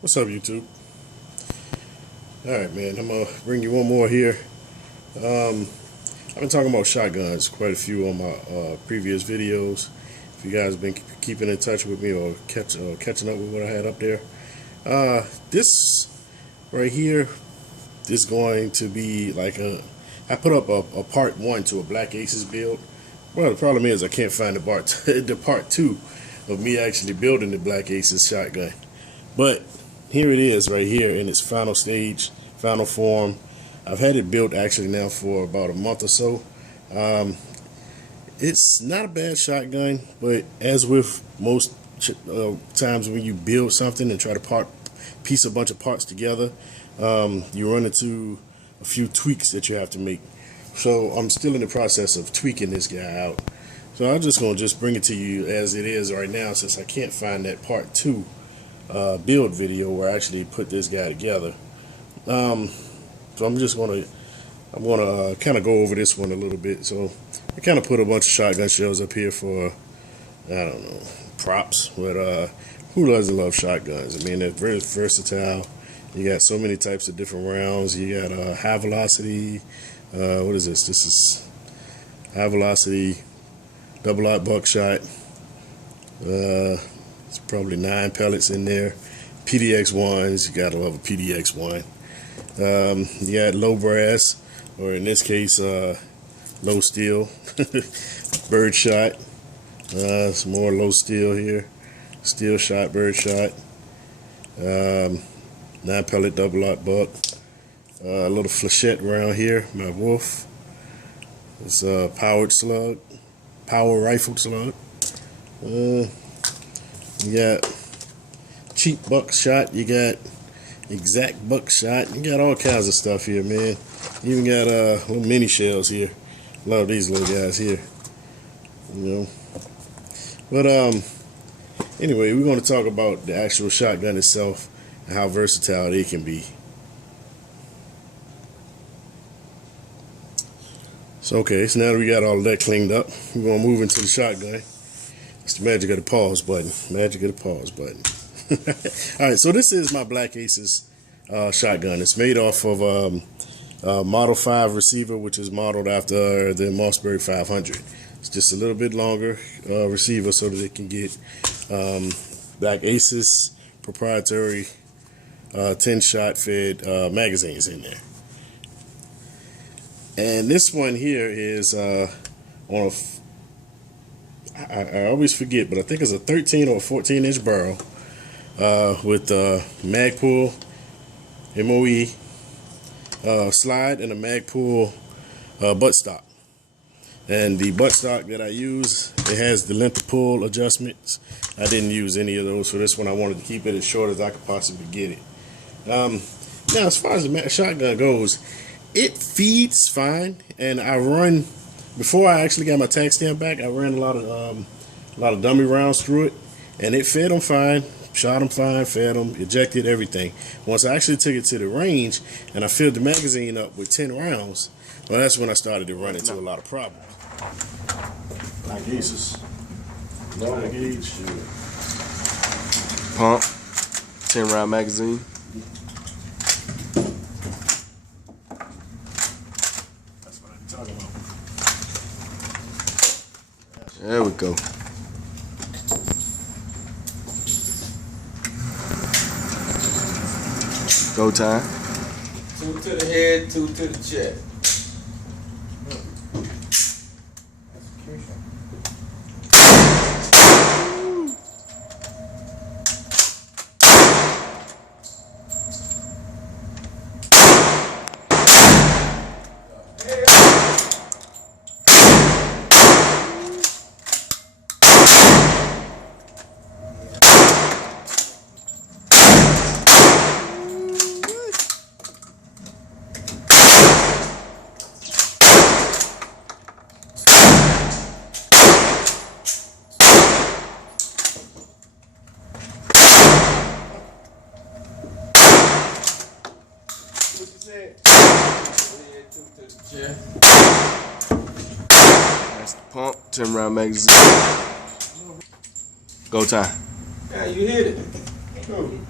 What's up, YouTube? Alright, man, I'm gonna bring you one more here. I've been talking about shotguns quite a few on my previous videos. If you guys have been keeping in touch with me or catching up with what I had up there, this right here is going to be like I put up a part 1 to a Black Aces build. Well, the problem is I can't find the part 2 of me actually building the Black Aces shotgun. But here it is right here in its final stage, final form. I've had it built actually now for about a month or so. It's not a bad shotgun, but as with most times when you build something and try to piece a bunch of parts together, you run into a few tweaks that you have to make. So I'm still in the process of tweaking this guy out. So I'm just going to bring it to you as it is right now, since I can't find that part 2 build video where I actually put this guy together. So I'm gonna kind of go over this one a little bit. So I kind of put a bunch of shotgun shells up here for, I don't know, props. But who doesn't love shotguns? I mean, they're very versatile. You got so many types of different rounds. You got high velocity. What is this? This is high velocity double-aught buckshot. It's probably 9 pellets in there. PDX ones. You gotta love a PDX one. You got low brass, or in this case, low steel. Bird shot. Some more low steel here. Steel shot, bird shot. 9 pellet double-aught buck. A little flechette round here, my wolf. It's a powered slug, power rifled slug. You got cheap buckshot. You got exact buckshot. You got all kinds of stuff here, man. You even got little mini shells here. Love these little guys here. You know. But anyway, we're going to talk about the actual shotgun itself and how versatile it can be. So okay, so now that we got all of that cleaned up, we're going to move into the shotgun. It's the magic of the pause button. Magic of the pause button. Alright, so this is my Black Aces shotgun. It's made off of Model 5 receiver, which is modeled after the Mossberg 500. It's just a little bit longer receiver so that it can get Black Aces proprietary 10-shot fed magazines in there. And this one here is on a, I always forget, but I think it's a 13 or 14-inch barrel with Magpul MOE slide and a Magpul buttstock. And the buttstock that I use, it has the length of pull adjustments. I didn't use any of those for this one. I wanted to keep it as short as I could possibly get it. Now, as far as the shotgun goes, it feeds fine, and I run, before I actually got my tack stamp back, I ran a lot of dummy rounds through it, and it fed them fine, shot them fine, fed them, ejected everything. Once I actually took it to the range and I filled the magazine up with 10 rounds, well, that's when I started to run into a lot of problems. Black Aces, normal gauge, pump, 10-round magazine. That's what I'm talking about. There we go. Go time. 2 to the head, 2 to the chest. That's the pump, 10-round magazine. Go time. Yeah, you hit it. Who?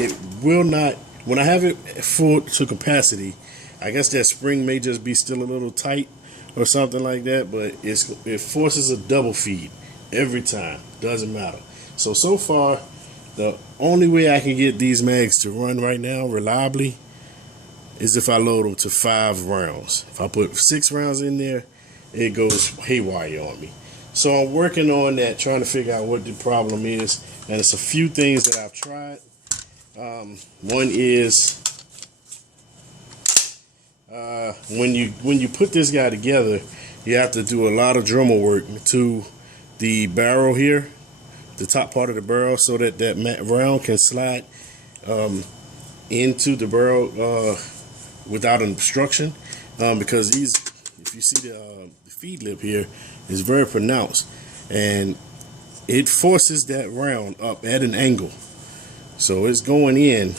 It will not, when I have it full to capacity, I guess that spring may just be still a little tight or something like that, but it forces a double feed every time. Doesn't matter. So far, the only way I can get these mags to run right now reliably is if I load them to 5 rounds. If I put 6 rounds in there, it goes haywire on me. So I'm working on that, trying to figure out what the problem is, and it's a few things that I've tried. One is when you put this guy together, you have to do a lot of Dremel work to the barrel here, the top part of the barrel, so that round can slide into the barrel without an obstruction. Because these, if you see the feed lip here, is very pronounced, and it forces that round up at an angle. So it's going in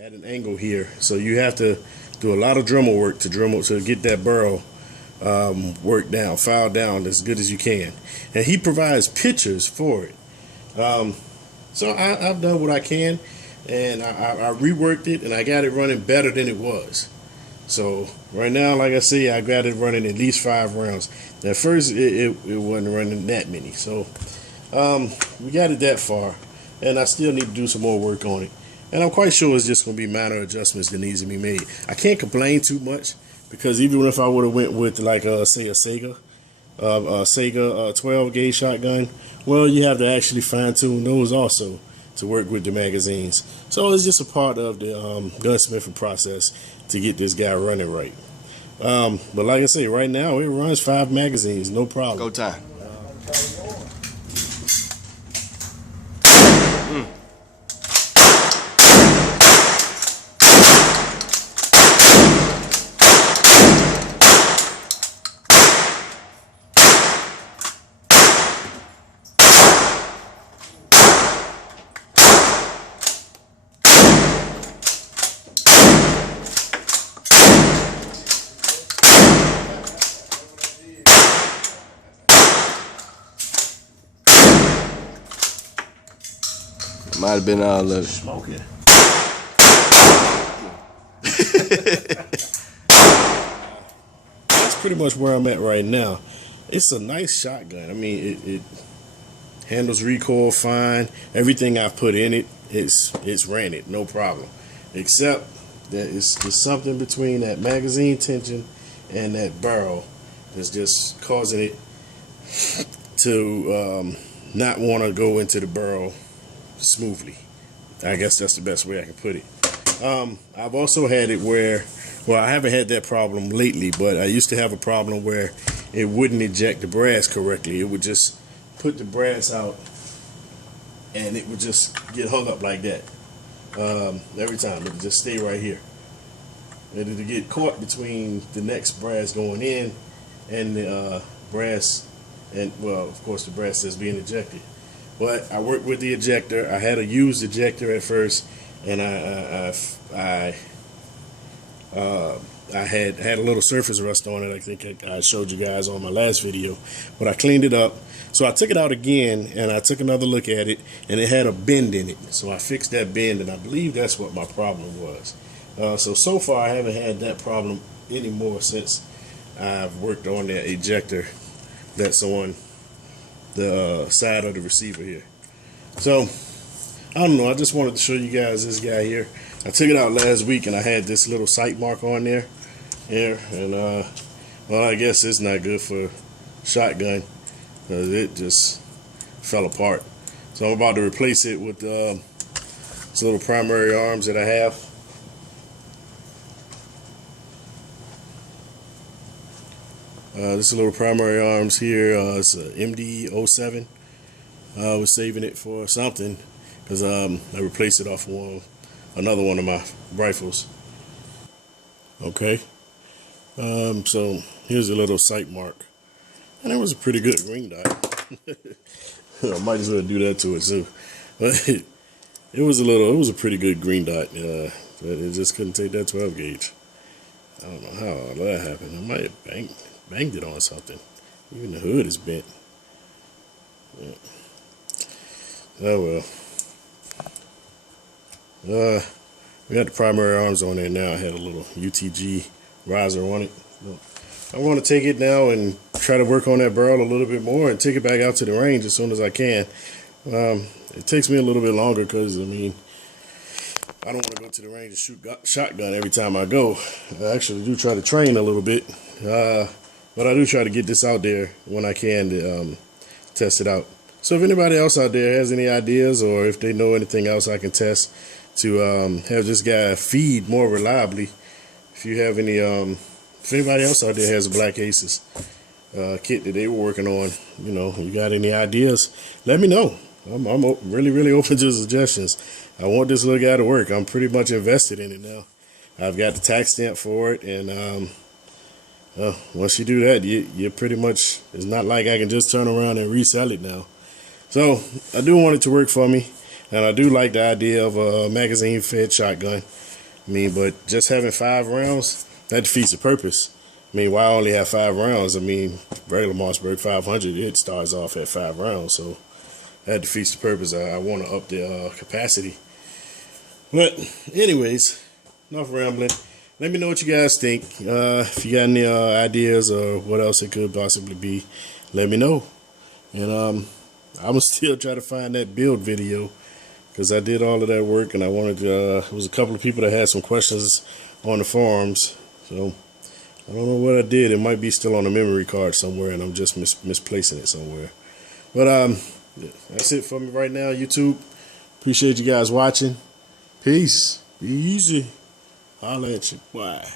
at an angle here. So you have to do a lot of Dremel work to get that barrel worked down, filed down as good as you can. And he provides pictures for it. So I've done what I can, and I reworked it, and I got it running better than it was. So right now, like I say, I got it running at least 5 rounds. At first, it wasn't running that many. So we got it that far, and I still need to do some more work on it. And I'm quite sure it's just going to be minor adjustments that needs to be made. I can't complain too much, because even if I would have went with, like, say a Sega 12 gauge shotgun, well, you have to actually fine tune those also to work with the magazines. So it's just a part of the gunsmithing process to get this guy running right. But like I say, right now it runs 5 magazines, no problem. Go time. Might have been all of it. Smoking. That's pretty much where I'm at right now. It's a nice shotgun. I mean, it handles recoil fine. Everything I've put in it, it's ran it, no problem. Except that it's something between that magazine tension and that barrel that's just causing it to not want to go into the barrel smoothly. I guess that's the best way I can put it. I've also had it where, well, I haven't had that problem lately, but I used to have a problem where it wouldn't eject the brass correctly. It would just put the brass out and it would just get hung up like that. Every time it would just stay right here. And it would get caught between the next brass going in and the brass, and, well, of course, the brass that's being ejected. But I worked with the ejector. I had a used ejector at first, and I had a little surface rust on it. I think I showed you guys on my last video, but I cleaned it up. So I took it out again, and I took another look at it, and it had a bend in it. So I fixed that bend, and I believe that's what my problem was. So far, I haven't had that problem anymore since I've worked on that ejector that's on the side of the receiver here. So I don't know, I just wanted to show you guys this guy here. I took it out last week, and I had this little sight mark on there here, and well, I guess it's not good for shotgun because it just fell apart. So I'm about to replace it with these little primary arms that I have. This little primary arms here, it's a MD-07. I was saving it for something because I replaced it off another one of my rifles. Okay, so here's a little sight mark, and it was a pretty good green dot. I might as well do that to it too. But it was a pretty good green dot. But it just couldn't take that 12 gauge. I don't know how all that happened. I might have banged it on something. Even the hood is bent. Yeah. Oh well. We got the primary arms on there now. I had a little UTG riser on it. I'm going to take it now and try to work on that barrel a little bit more and take it back out to the range as soon as I can. It takes me a little bit longer because, I mean, I don't want to go to the range and shoot shotgun every time I go. I actually do try to train a little bit, but I do try to get this out there when I can to test it out. So if anybody else out there has any ideas or if they know anything else I can test to have this guy feed more reliably, if you have any, if anybody else out there has a Black Aces kit that they were working on, you know, you got any ideas, let me know. I'm really open to suggestions. I want this little guy to work. I'm pretty much invested in it now. I've got the tax stamp for it, and once you do that, you pretty much, it's not like I can just turn around and resell it now. So I do want it to work for me, and I do like the idea of a magazine-fed shotgun. I mean, but just having 5 rounds, that defeats the purpose. I mean, why only have 5 rounds? I mean, regular Mossberg 500, it starts off at 5 rounds, so that defeats the purpose. I want to up the capacity. But anyways, enough rambling. Let me know what you guys think. If you got any ideas or what else it could possibly be, let me know. And I'm gonna still try to find that build video because I did all of that work and I wanted to. There was a couple of people that had some questions on the forums, so I don't know what I did. It might be still on a memory card somewhere, and I'm just misplacing it somewhere. But that's it for me right now, YouTube. Appreciate you guys watching. Peace. Be easy. Holla at you. Bye.